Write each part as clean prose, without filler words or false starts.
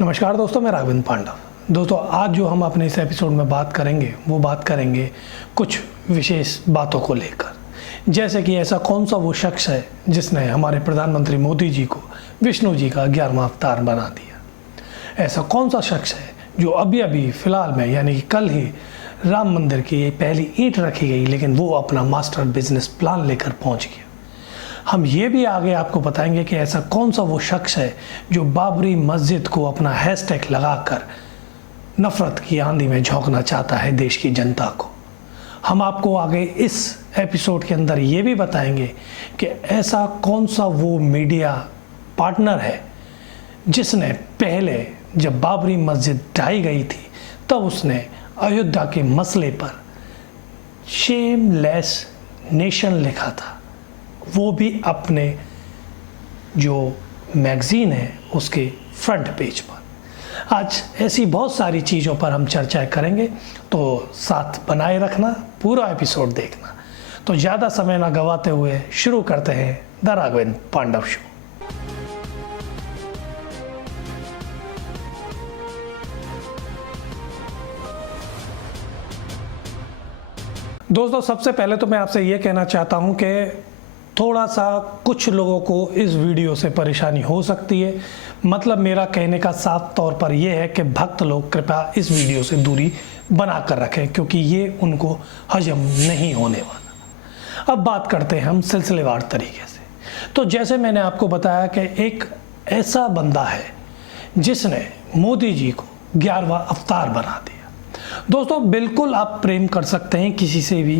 नमस्कार दोस्तों, मैं राघवेंद्र पांडव। दोस्तों, आज जो हम अपने इस एपिसोड में बात करेंगे कुछ विशेष बातों को लेकर। जैसे कि ऐसा कौन सा वो शख्स है जिसने हमारे प्रधानमंत्री मोदी जी को विष्णु जी का 11वां अवतार बना दिया। ऐसा कौन सा शख्स है जो अभी फ़िलहाल में यानी कि कल ही राम मंदिर की पहली ईंट रखी गई, लेकिन वो अपना मास्टर बिजनेस प्लान लेकर पहुंच गया। हम ये भी आगे आपको बताएंगे कि ऐसा कौन सा वो शख्स है जो बाबरी मस्जिद को अपना हैशटैग लगाकर नफ़रत की आंधी में झोंकना चाहता है देश की जनता को। हम आपको आगे इस एपिसोड के अंदर ये भी बताएंगे कि ऐसा कौन सा वो मीडिया पार्टनर है जिसने पहले जब बाबरी मस्जिद ढाई गई थी तब उसने अयोध्या के मसले पर शेमलेस नेशन लिखा था, वो भी अपने जो मैगज़ीन है उसके फ्रंट पेज पर। आज ऐसी बहुत सारी चीज़ों पर हम चर्चा करेंगे, तो साथ बनाए रखना, पूरा एपिसोड देखना। तो ज़्यादा समय ना गवाते हुए शुरू करते हैं द राघवेंद्र पांडव शो। दोस्तों, सबसे पहले तो मैं आपसे ये कहना चाहता हूँ कि थोड़ा सा कुछ लोगों को इस वीडियो से परेशानी हो सकती है। मतलब मेरा कहने का साफ तौर पर यह है कि भक्त लोग कृपया इस वीडियो से दूरी बना कर रखें, क्योंकि ये उनको हजम नहीं होने वाला। अब बात करते हैं हम सिलसिलेवार तरीके से। तो जैसे मैंने आपको बताया कि एक ऐसा बंदा है जिसने मोदी जी को 11वां अवतार बना दिया। दोस्तों, बिल्कुल आप प्रेम कर सकते हैं किसी से भी,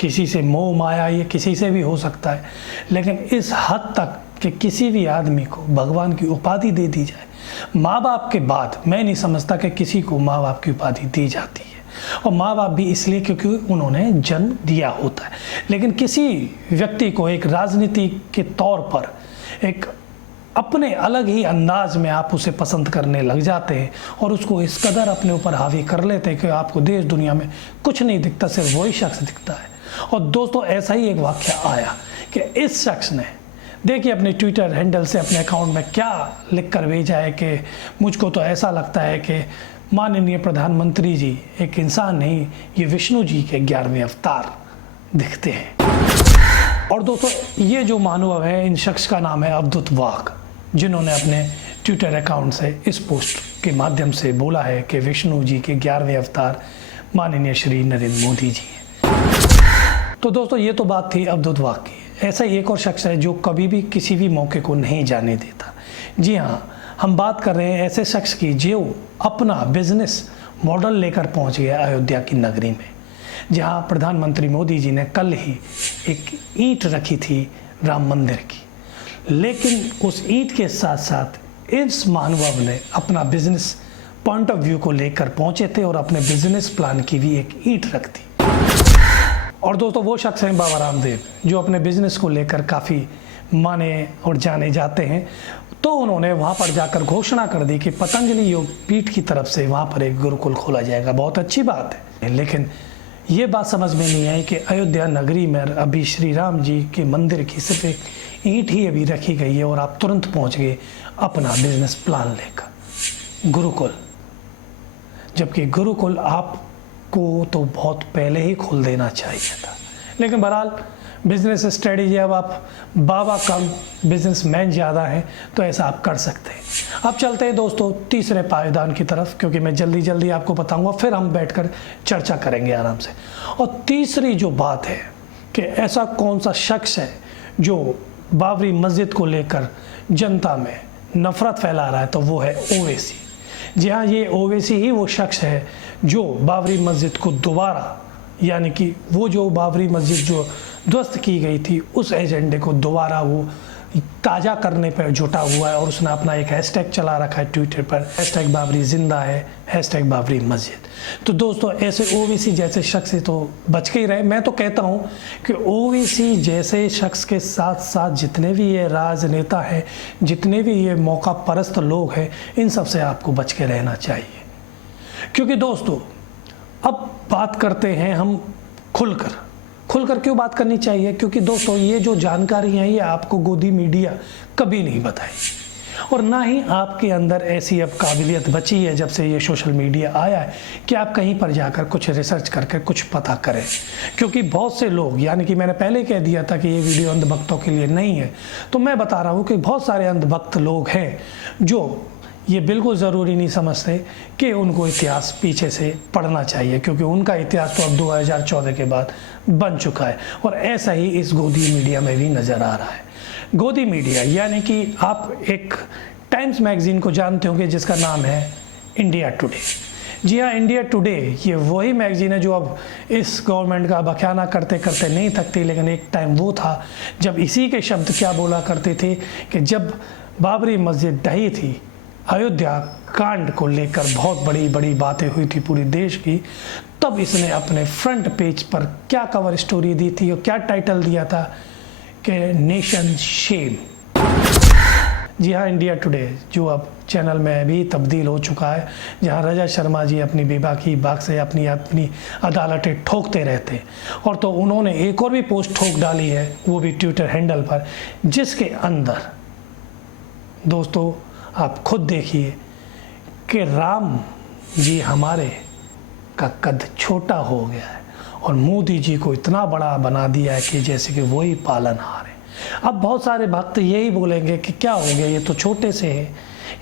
किसी से मोह माया, ये किसी से भी हो सकता है, लेकिन इस हद तक कि किसी भी आदमी को भगवान की उपाधि दे दी जाए। माँ बाप के बाद मैं नहीं समझता कि किसी को माँ बाप की उपाधि दी जाती है, और माँ बाप भी इसलिए क्योंकि उन्होंने जन्म दिया होता है। लेकिन किसी व्यक्ति को एक राजनीति के तौर पर एक अपने अलग ही अंदाज में आप उसे पसंद करने लग जाते हैं और उसको इस कदर अपने ऊपर हावी कर लेते हैं कि आपको देश दुनिया में कुछ नहीं दिखता, सिर्फ वही शख्स दिखता है। और दोस्तों, ऐसा ही एक वाक़या आया कि इस शख्स ने देखिए अपने ट्विटर हैंडल से अपने अकाउंट में क्या लिख कर भेजा है कि मुझको तो ऐसा लगता है कि माननीय प्रधानमंत्री जी एक इंसान नहीं, ये विष्णु जी के 11वें अवतार दिखते हैं। और दोस्तों, ये जो महानुभाव है, इन शख्स का नाम है अवधूत वाघ, जिन्होंने अपने ट्विटर अकाउंट से इस पोस्ट के माध्यम से बोला है कि विष्णु जी के 11वें अवतार माननीय श्री नरेंद्र मोदी जी हैं। तो दोस्तों, ये तो बात थी अवधूत वाघ की। ऐसा ही एक और शख्स है जो कभी भी किसी भी मौके को नहीं जाने देता। जी हाँ, हम बात कर रहे हैं ऐसे शख्स की जो अपना बिजनेस मॉडल लेकर पहुंच गया अयोध्या की नगरी में, जहां प्रधानमंत्री मोदी जी ने कल ही एक ईंट रखी थी राम मंदिर की। लेकिन उस ईंट के साथ साथ इस महानुभाव ने अपना बिजनेस पॉइंट ऑफ व्यू को लेकर पहुंचे थे और अपने बिजनेस प्लान की भी एक ईंट रख दी। और दोस्तों, वो शख्स हैं बाबा रामदेव, जो अपने बिजनेस को लेकर काफ़ी माने और जाने जाते हैं। तो उन्होंने वहाँ पर जाकर घोषणा कर दी कि पतंजलि योग पीठ की तरफ से वहाँ पर एक गुरुकुल खोला जाएगा। बहुत अच्छी बात है, लेकिन ये बात समझ में नहीं आई कि अयोध्या नगरी में अभी श्री राम जी के मंदिर की सिर्फ एक ईंट ही अभी रखी गई है और आप तुरंत पहुँच गए अपना बिजनेस प्लान लेकर गुरुकुल। जबकि गुरुकुल आपको तो बहुत पहले ही खोल देना चाहिए था। लेकिन बहरहाल बिजनेस स्ट्रेटजी, अब आप बाबा कम बिजनेसमैन ज़्यादा हैं, तो ऐसा आप कर सकते हैं। अब चलते हैं दोस्तों तीसरे पायदान की तरफ, क्योंकि मैं जल्दी आपको बताऊंगा, फिर हम बैठकर चर्चा करेंगे आराम से। और तीसरी जो बात है कि ऐसा कौन सा शख्स है जो बाबरी मस्जिद को लेकर जनता में नफ़रत फैला रहा है, तो वो है ओवैसी। जी हाँ, ये ओवैसी ही वो शख्स है जो बाबरी मस्जिद को दोबारा, यानी कि वो जो बाबरी मस्जिद जो ध्वस्त की गई थी उस एजेंडे को दोबारा वो ताज़ा करने पर जुटा हुआ है। और उसने अपना एक हैशटैग चला रखा है ट्विटर पर, हैशटैग बाबरी जिंदा है, हैशटैग बाबरी मस्जिद। तो दोस्तों, ऐसे ओवैसी जैसे शख्स से तो बच के ही रहे। मैं तो कहता हूँ कि ओवैसी जैसे शख्स के साथ साथ जितने भी ये राजनेता हैं, जितने भी ये मौका परस्त लोग हैं, इन सब से आपको बच के रहना चाहिए। क्योंकि दोस्तों, अब बात करते हैं हम खुलकर क्यों बात करनी चाहिए, क्योंकि दोस्तों ये जो जानकारी है ये आपको गोदी मीडिया कभी नहीं बताएगी। और ना ही आपके अंदर ऐसी अब काबिलियत बची है जब से ये सोशल मीडिया आया है कि आप कहीं पर जाकर कुछ रिसर्च करके कुछ पता करें। क्योंकि बहुत से लोग, यानी कि मैंने पहले कह दिया था कि ये वीडियो अंधभक्तों के लिए नहीं है, तो मैं बता रहा हूँ कि बहुत सारे अंधभक्त लोग हैं जो ये बिल्कुल ज़रूरी नहीं समझते कि उनको इतिहास पीछे से पढ़ना चाहिए, क्योंकि उनका इतिहास तो अब 2014 के बाद बन चुका है। और ऐसा ही इस गोदी मीडिया में भी नज़र आ रहा है। गोदी मीडिया यानी कि आप एक टाइम्स मैगज़ीन को जानते होंगे जिसका नाम है इंडिया टुडे। जी हाँ, इंडिया टुडे ये वही मैगज़ीन है जो अब इस गवर्नमेंट का बखाना करते करते नहीं थकती, लेकिन एक टाइम वो था जब इसी के शब्द क्या बोला करते थे कि जब बाबरी मस्जिद ढही थी, अयोध्या कांड को लेकर बहुत बड़ी बड़ी बातें हुई थी पूरे देश की, तब इसने अपने फ्रंट पेज पर क्या कवर स्टोरी दी थी और क्या टाइटल दिया था कि नेशन शेम। जी हाँ, इंडिया टुडे जो अब चैनल में भी तब्दील हो चुका है, जहाँ रजा शर्मा जी अपनी बेबाकी बाग से अपनी अदालतें ठोकते रहते, और तो उन्होंने एक और भी पोस्ट ठोक डाली है, वो भी ट्विटर हैंडल पर, जिसके अंदर दोस्तों आप खुद देखिए कि राम जी हमारे का कद छोटा हो गया है और मोदी जी को इतना बड़ा बना दिया है कि जैसे कि वही पालनहार है। अब बहुत सारे भक्त यही बोलेंगे कि क्या हो गया, ये तो छोटे से है,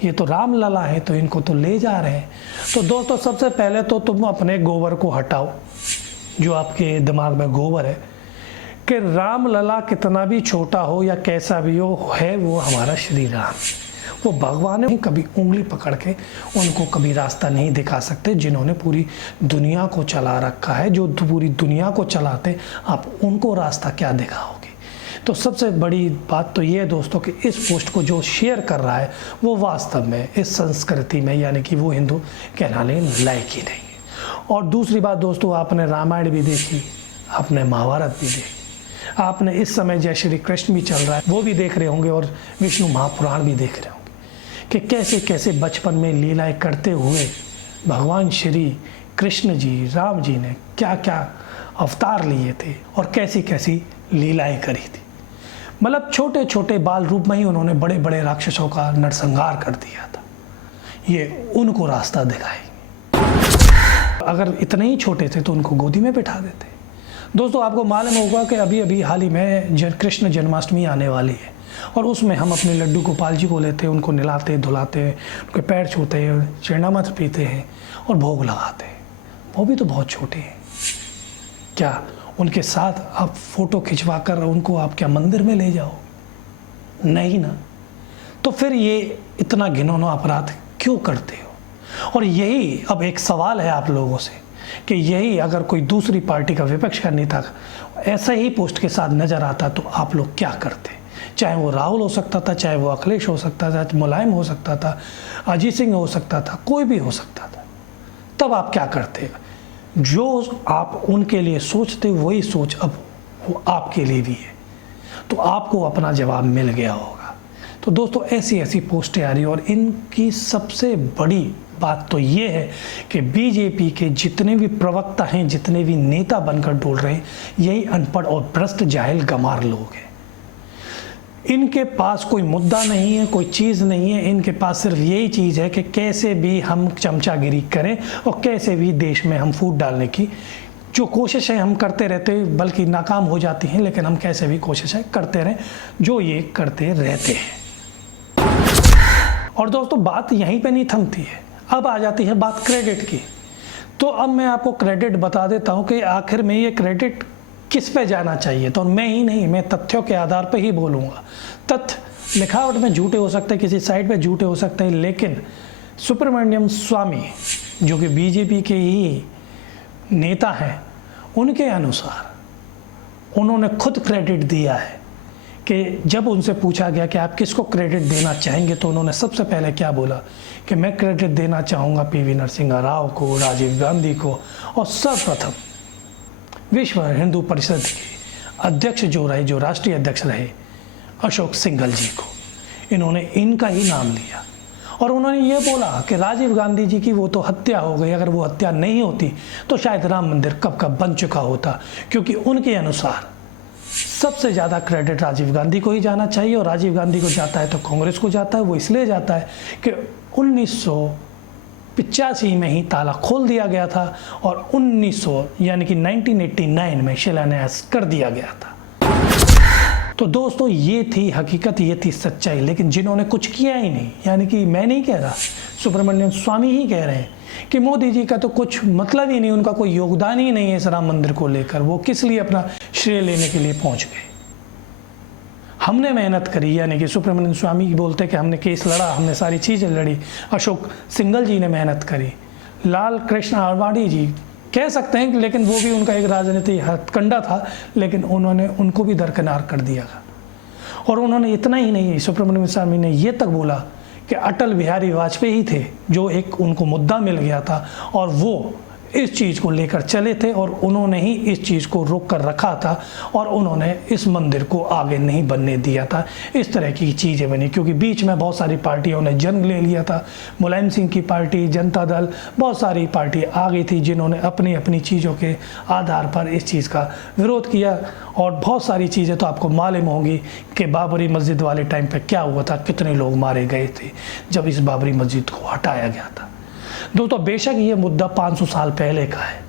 ये तो राम लला है, तो इनको तो ले जा रहे हैं। तो दोस्तों सबसे पहले तो तुम अपने गोबर को हटाओ, जो आपके दिमाग में गोबर है, कि राम लला कितना भी छोटा हो या कैसा भी हो है, वो हमारा श्री राम, वो भगवान ने कभी उंगली पकड़ के उनको कभी रास्ता नहीं दिखा सकते, जिन्होंने पूरी दुनिया को चला रखा है। जो पूरी दुनिया को चलाते, आप उनको रास्ता क्या दिखाओगे। तो सबसे बड़ी बात तो ये है दोस्तों कि इस पोस्ट को जो शेयर कर रहा है वो वास्तव में इस संस्कृति में, यानी कि वो हिंदू कहलाने लायक ही नहीं है। और दूसरी बात दोस्तों, आपने रामायण भी देखी, आपने महाभारत भी देखी, आपने इस समय जय श्री कृष्ण भी चल रहा है वो भी देख रहे होंगे, और विष्णु महापुराण भी देख रहे होंगे कि कैसे कैसे बचपन में लीलाएं करते हुए भगवान श्री कृष्ण जी, राम जी ने क्या क्या अवतार लिए थे और कैसी कैसी लीलाएं करी थी। मतलब छोटे छोटे बाल रूप में ही उन्होंने बड़े बड़े राक्षसों का नरसंहार कर दिया था। ये उनको रास्ता दिखाएंगे। अगर इतने ही छोटे थे तो उनको गोदी में बिठा देते। दोस्तों आपको मालूम होगा कि अभी अभी हाल ही में कृष्ण जन्माष्टमी आने वाली है, और उसमें हम अपने लड्डू गोपाल जी को लेते हैं, उनको नहलाते धुलाते हैं, उनके पैर छूते हैं, चरणामृत पीते हैं और भोग लगाते हैं। वो भी तो बहुत छोटे हैं। क्या उनके साथ आप फ़ोटो खिंचवा कर उनको आप क्या मंदिर में ले जाओ? नहीं ना। तो फिर ये इतना घिनौना अपराध क्यों करते हो? और यही अब एक सवाल है आप लोगों से कि यही अगर कोई दूसरी पार्टी का, विपक्ष का नेता ऐसा ही पोस्ट के साथ नज़र आता तो आप लोग क्या करते? चाहे वो राहुल हो सकता था, चाहे वो अखिलेश हो सकता था, मुलायम हो सकता था, अजीत सिंह हो सकता था, कोई भी हो सकता था। तब आप क्या करते? जो आप उनके लिए सोचते वही सोच अब वो आपके लिए भी है, तो आपको अपना जवाब मिल गया होगा। तो दोस्तों ऐसी ऐसी पोस्टें आ रही, और इनकी सबसे बड़ी बात तो ये है कि बीजेपी के जितने भी प्रवक्ता हैं, जितने भी नेता बनकर डोल रहे हैं, यही अनपढ़ और भ्रष्ट जाहिल गंवार लोग हैं। इनके पास कोई मुद्दा नहीं है, कोई चीज़ नहीं है, इनके पास सिर्फ यही चीज़ है कि कैसे भी हम चमचागिरी करें और कैसे भी देश में हम फूट डालने की जो कोशिशें हम करते रहते हैं, बल्कि नाकाम हो जाती हैं, लेकिन हम कैसे भी कोशिशें करते रहें, जो ये करते रहते हैं। और दोस्तों बात यहीं पे नहीं थमती है, अब आ जाती है बात क्रेडिट की। तो अब मैं आपको क्रेडिट बता देता हूँ कि आखिर में ये क्रेडिट किस पे जाना चाहिए। तो मैं ही नहीं, मैं तथ्यों के आधार पर ही बोलूँगा। तथ्य लिखावट में झूठे हो सकते हैं, किसी साइट पे झूठे हो सकते हैं, लेकिन सुब्रमण्यम स्वामी जो कि बीजेपी के ही नेता हैं, उनके अनुसार उन्होंने खुद क्रेडिट दिया है कि जब उनसे पूछा गया कि आप किसको क्रेडिट देना चाहेंगे, तो उन्होंने सबसे पहले क्या बोला कि मैं क्रेडिट देना चाहूँगा पीवी नरसिम्हा राव को, राजीव गांधी को, और सर्वप्रथम विश्व हिंदू परिषद के अध्यक्ष जो रहे, जो राष्ट्रीय अध्यक्ष रहे, अशोक सिंघल जी को। इन्होंने इनका ही नाम लिया और उन्होंने ये बोला कि राजीव गांधी जी की वो तो हत्या हो गई, अगर वो हत्या नहीं होती तो शायद राम मंदिर कब का बन चुका होता, क्योंकि उनके अनुसार सबसे ज़्यादा क्रेडिट राजीव गांधी को ही जाना चाहिए, और राजीव गांधी को जाता है तो कांग्रेस को जाता है। वो इसलिए जाता है कि 1985 में ही ताला खोल दिया गया था और 1900 यानी कि 1989 में शिलान्यास कर दिया गया था। तो दोस्तों ये थी हकीकत, ये थी सच्चाई। लेकिन जिन्होंने कुछ किया ही नहीं, यानी कि मैं नहीं कह रहा, सुब्रमण्यम स्वामी ही कह रहे हैं कि मोदी जी का तो कुछ मतलब ही नहीं, उनका कोई योगदान ही नहीं है इस राम मंदिर को लेकर, वो किस लिए अपना श्रेय लेने के लिए पहुंच गए। हमने मेहनत करी, यानी कि सुब्रमण्यम स्वामी बोलते कि हमने केस लड़ा, हमने सारी चीज़ें लड़ी। अशोक सिंघल जी ने मेहनत करी, लाल कृष्ण आडवाणी जी कह सकते हैं, लेकिन वो भी उनका एक राजनीतिक हथकंडा था, लेकिन उन्होंने उनको भी दरकिनार कर दिया। और उन्होंने इतना ही नहीं, सुब्रमण्यम स्वामी ने ये तक बोला कि अटल बिहारी वाजपेयी थे जो एक उनको मुद्दा मिल गया था, और वो इस चीज़ को लेकर चले थे, और उन्होंने ही इस चीज़ को रोक कर रखा था, और उन्होंने इस मंदिर को आगे नहीं बनने दिया था। इस तरह की चीज़ें बनी, क्योंकि बीच में बहुत सारी पार्टियों ने जन्म ले लिया था। मुलायम सिंह की पार्टी, जनता दल, बहुत सारी पार्टी आ गई थी जिन्होंने अपनी अपनी चीज़ों के आधार पर इस चीज़ का विरोध किया। और बहुत सारी चीज़ें तो आपको मालूम होंगी कि बाबरी मस्जिद वाले टाइम पर क्या हुआ था, कितने लोग मारे गए थे जब इस बाबरी मस्जिद को हटाया गया था। दोस्तों बेशक ये मुद्दा 500 साल पहले का है,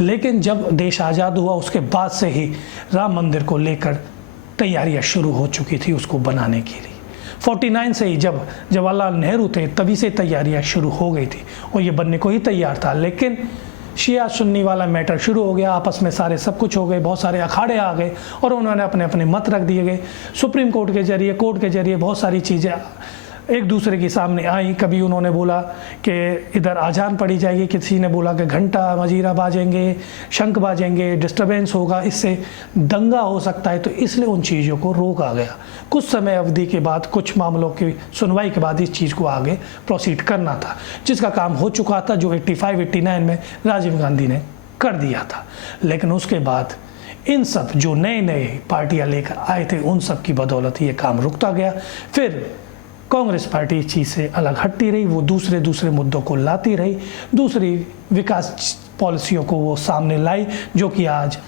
लेकिन जब देश आज़ाद हुआ उसके बाद से ही राम मंदिर को लेकर तैयारियां शुरू हो चुकी थी उसको बनाने के लिए। 49 से ही जब जवाहरलाल नेहरू थे तभी से तैयारियां शुरू हो गई थी, और ये बनने को ही तैयार था। लेकिन शिया सुन्नी वाला मैटर शुरू हो गया, आपस में सारे सब कुछ हो गए, बहुत सारे अखाड़े आ गए, और उन्होंने अपने अपने मत रख दिए गए। सुप्रीम कोर्ट के जरिए, कोर्ट के जरिए बहुत सारी चीज़ें एक दूसरे के सामने आई। कभी उन्होंने बोला कि इधर अजान पढ़ी जाएगी, किसी ने बोला कि घंटा मजीरा बाजेंगे, शंख बाजेंगे, डिस्टर्बेंस होगा, इससे दंगा हो सकता है, तो इसलिए उन चीज़ों को रोका गया। कुछ समय अवधि के बाद, कुछ मामलों की सुनवाई के बाद इस चीज़ को आगे प्रोसीड करना था, जिसका काम हो चुका था, जो 85-89 में राजीव गांधी ने कर दिया था। लेकिन उसके बाद इन सब जो नए नए पार्टियाँ लेकर आए थे, उन सब की बदौलत ये काम रुकता गया। फिर कांग्रेस पार्टी इस चीज़ से अलग हटती रही, वो दूसरे मुद्दों को लाती रही, दूसरी विकास पॉलिसियों को वो सामने लाई, जो कि आज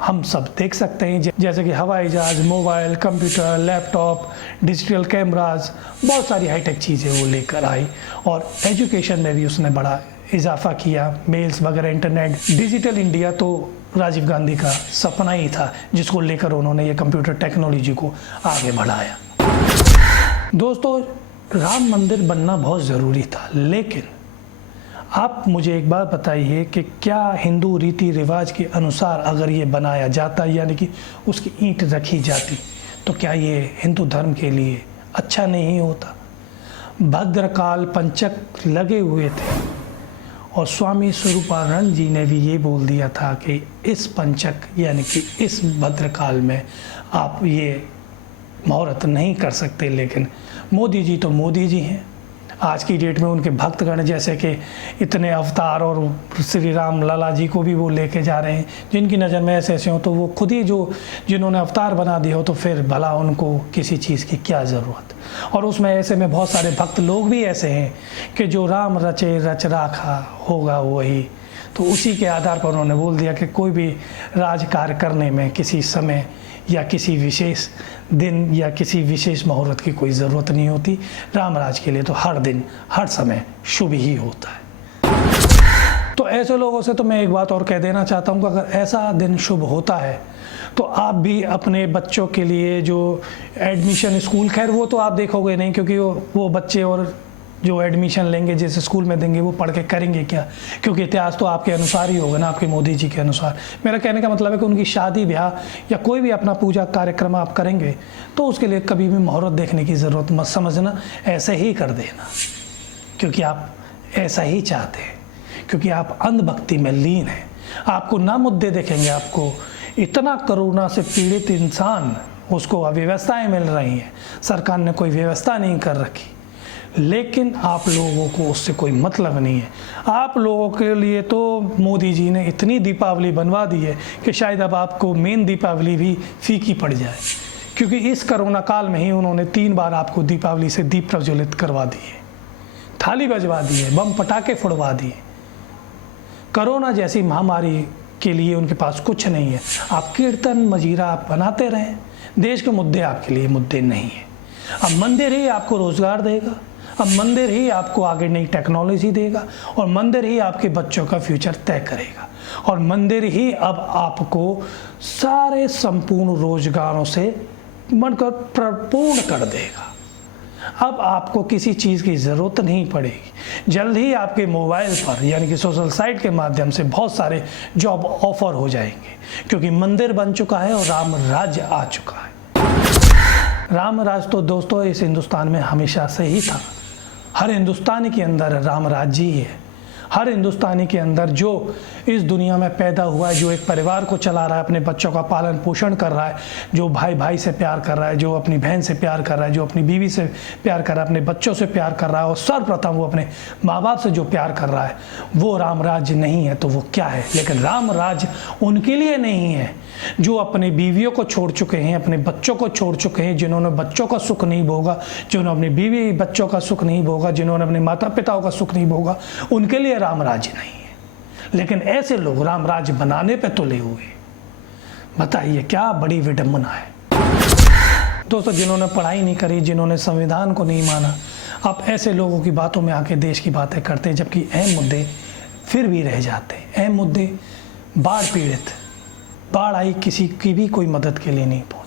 हम सब देख सकते हैं, जैसे कि हवाई जहाज, mobile, computer, laptop, digital cameras, बहुत सारी हाईटेक चीज़ें वो लेकर आई। और एजुकेशन में भी उसने बड़ा इजाफा किया, मेल्स वगैरह, इंटरनेट, डिजिटल इंडिया तो राजीव गांधी का सपना ही था, जिसको लेकर उन्होंने ये कंप्यूटर टेक्नोलॉजी को आगे बढ़ाया। दोस्तों राम मंदिर बनना बहुत ज़रूरी था, लेकिन आप मुझे एक बात बताइए कि क्या हिंदू रीति रिवाज के अनुसार अगर ये बनाया जाता, यानी कि उसकी ईंट रखी जाती, तो क्या ये हिंदू धर्म के लिए अच्छा नहीं होता? भद्रकाल पंचक लगे हुए थे, और स्वामी स्वरूपानंद जी ने भी ये बोल दिया था कि इस पंचक यानी कि इस भद्रकाल में आप ये मुहूर्त नहीं कर सकते। लेकिन मोदी जी तो मोदी जी हैं, आज की डेट में उनके भक्तगण जैसे कि इतने अवतार, और श्री राम लाला जी को भी वो लेके जा रहे हैं, जिनकी नज़र में ऐसे ऐसे हो, तो वो खुद ही जिन्होंने अवतार बना दिया हो, तो फिर भला उनको किसी चीज़ की क्या ज़रूरत। और उसमें ऐसे में बहुत सारे भक्त लोग भी ऐसे हैं कि जो राम रचे रच राखा होगा वही, तो उसी के आधार पर उन्होंने बोल दिया कि कोई भी राज कार्य करने में किसी समय या किसी विशेष दिन या किसी विशेष मुहूर्त की कोई ज़रूरत नहीं होती। रामराज के लिए तो हर दिन हर समय शुभ ही होता है। तो ऐसे लोगों से तो मैं एक बात और कह देना चाहता हूँ कि अगर ऐसा दिन शुभ होता है तो आप भी अपने बच्चों के लिए जो एडमिशन स्कूल, खैर वो तो आप देखोगे नहीं, क्योंकि वो बच्चे और जो एडमिशन लेंगे जिस स्कूल में देंगे वो पढ़ के करेंगे क्या, क्योंकि इतिहास तो आपके अनुसार ही होगा ना, आपके मोदी जी के अनुसार। मेरा कहने का मतलब है कि उनकी शादी ब्याह या कोई भी अपना पूजा कार्यक्रम आप करेंगे तो उसके लिए कभी भी मुहूर्त देखने की ज़रूरत मत समझना, ऐसे ही कर देना, क्योंकि आप ऐसा ही चाहते हैं, क्योंकि आप अंधभक्ति में लीन हैं। आपको ना मुद्दे देखेंगे, आपको इतना करुणा से पीड़ित इंसान, उसको अव्यवस्थाएँ मिल रही हैं, सरकार ने कोई व्यवस्था नहीं कर रखी, लेकिन आप लोगों को उससे कोई मतलब नहीं है। आप लोगों के लिए तो मोदी जी ने इतनी दीपावली बनवा दी है कि शायद अब आपको मेन दीपावली भी फीकी पड़ जाए, क्योंकि इस कोरोना काल में ही उन्होंने 3 बार आपको दीपावली से दीप प्रज्वलित करवा दिए, थाली बजवा दिए, बम पटाखे फोड़वा दिए। कोरोना जैसी महामारी के लिए उनके पास कुछ नहीं है। आप कीर्तन मजीरा आप बनाते रहें, देश के मुद्दे आपके लिए मुद्दे नहीं है। अब मंदिर ही आपको रोज़गार देगा, अब मंदिर ही आपको आगे नई टेक्नोलॉजी देगा, और मंदिर ही आपके बच्चों का फ्यूचर तय करेगा, और मंदिर ही अब आपको सारे संपूर्ण रोजगारों से बनकर पूर्ण कर देगा। अब आपको किसी चीज़ की ज़रूरत नहीं पड़ेगी। जल्द ही आपके मोबाइल पर यानी कि सोशल साइट के माध्यम से बहुत सारे जॉब ऑफर हो जाएंगे, क्योंकि मंदिर बन चुका है और राम राज्य आ चुका है। राम राज तो दोस्तों इस हिंदुस्तान में हमेशा से ही था। हर हिंदुस्तानी के अंदर राम राज्य ही है। हर हिंदुस्तानी के अंदर जो इस दुनिया में पैदा हुआ है, जो एक परिवार को चला रहा है, अपने बच्चों का पालन पोषण कर रहा है, जो भाई भाई से प्यार कर रहा है, जो अपनी बहन से प्यार कर रहा है, जो अपनी बीवी से प्यार कर रहा है, अपने बच्चों से प्यार कर रहा है, और सर्वप्रथम वो अपने माँ बाप से जो प्यार कर रहा है, वो राम राज्य नहीं है तो वो क्या है? लेकिन राम राज्य उनके लिए नहीं है जो अपने बीवियों को छोड़ चुके हैं, अपने बच्चों को छोड़ चुके हैं, जिन्होंने बच्चों का सुख नहीं भोगा, जिन्होंने अपनी बीवी बच्चों का सुख नहीं भोगा, जिन्होंने अपने माता पिताओं का सुख नहीं भोगा, उनके लिए राम राज्य नहीं है। लेकिन ऐसे लोग राम राज्य बनाने पे तुले हुए। बताइए क्या बड़ी विडंबना है दोस्तों। जिन्होंने पढ़ाई नहीं करी, जिन्होंने संविधान को नहीं माना, आप ऐसे लोगों की बातों में आके देश की बातें करते हैं, जबकि अहम मुद्दे फिर भी रह जाते हैं। अहम मुद्दे, बाढ़ पीड़ित, बाढ़ आई, किसी की भी कोई मदद के लिए नहीं पहुंचा।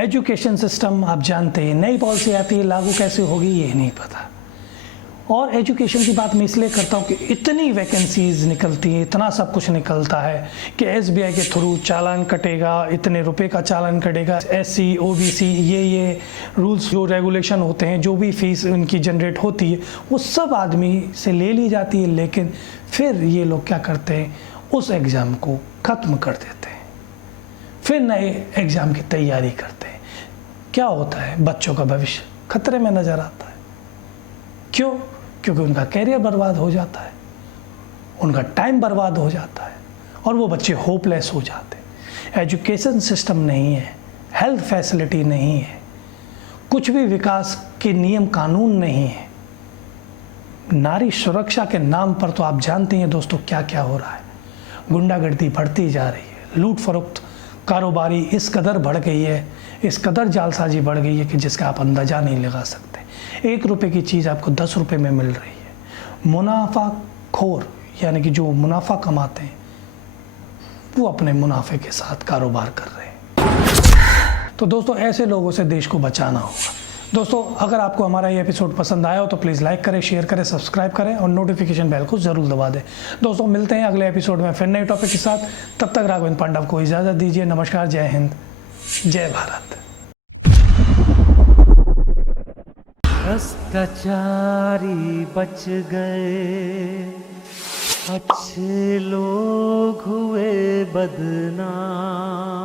एजुकेशन सिस्टम आप जानते हैं, नई पॉलिसी आती है, लागू कैसे होगी ये नहीं पता। और एजुकेशन की बात मैं इसलिए करता हूँ कि इतनी वैकेंसीज निकलती है, इतना सब कुछ निकलता है कि एसबीआई के थ्रू चालान कटेगा, इतने रुपए का चालान कटेगा, एससी ओबीसी ये रूल्स जो रेगुलेशन होते हैं, जो भी फीस उनकी जनरेट होती है वो सब आदमी से ले ली जाती है। लेकिन फिर ये लोग क्या करते हैं, उस एग्ज़ाम को ख़त्म कर देते हैं, फिर नए एग्ज़ाम की तैयारी करते हैं। क्या होता है, बच्चों का भविष्य खतरे में नज़र आता है। क्यों? क्योंकि उनका कैरियर बर्बाद हो जाता है, उनका टाइम बर्बाद हो जाता है, और वो बच्चे होपलेस हो जाते हैं। एजुकेशन सिस्टम नहीं है, हेल्थ फैसिलिटी नहीं है, कुछ भी विकास के नियम कानून नहीं है। नारी सुरक्षा के नाम पर तो आप जानते हैं दोस्तों क्या क्या हो रहा है। गुंडागर्दी बढ़ती जा रही है, लूट फरोख्त, कारोबारी इस कदर बढ़ गई है, इस कदर जालसाजी बढ़ गई है कि जिसका आप अंदाज़ा नहीं लगा सकते। 1 रुपये की चीज़ आपको 10 रुपये में मिल रही है। मुनाफाखोर यानी कि जो मुनाफा कमाते हैं वो अपने मुनाफे के साथ कारोबार कर रहे हैं। तो दोस्तों ऐसे लोगों से देश को बचाना होगा। दोस्तों अगर आपको हमारा ये एपिसोड पसंद आया हो तो प्लीज़ लाइक करें, शेयर करें, सब्सक्राइब करें और नोटिफिकेशन बेल को ज़रूर दबा दें। दोस्तों मिलते हैं अगले एपिसोड में फिर नए टॉपिक के साथ। तब तक राघवेंद्र पांडव को इजाज़त दीजिए। नमस्कार, जय हिंद, जय भारत। भ्रष्टाचारी बच गए, अच्छे लोग हुए बदनाम।